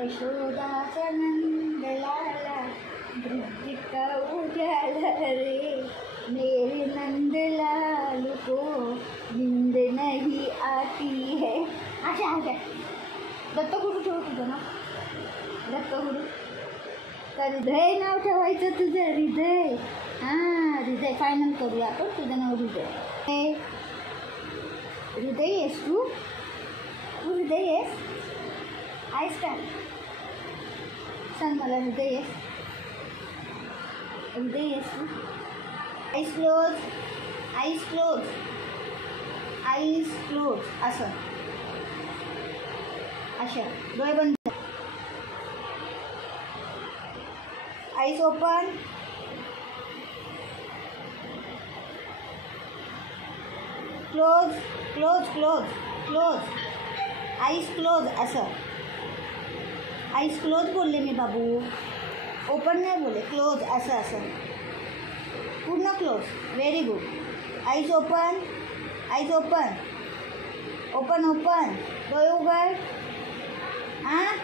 यशोदा नंद लाला ब्रज का उजाला रे, मेरे नंद लाल को नींद नहीं आती है. अशा अशा दत्तगुरु ठेव तुझं ना, दत्तगुरु. तर हृदय नाव ठेवायचं तुझं, हृदय. हां, हृदय फायनल करूया आपण. तुझं नाव हृदय. हृदय आहेस तू, तू हृदय आहेस का? सांग मला, हृदय आहेस, हृदय आहेस तू. Eyes close, eyes close, eyes close. असं अशा डोळे बंद. Eyes open. Close close close close. Eyes close. असं आईस क्लोज बोलले मी बाबू, ओपन नाही बोले. क्लोज असं असं पूर्ण close. Very good. Eyes open, eyes open, open open. डोळे उघड. हां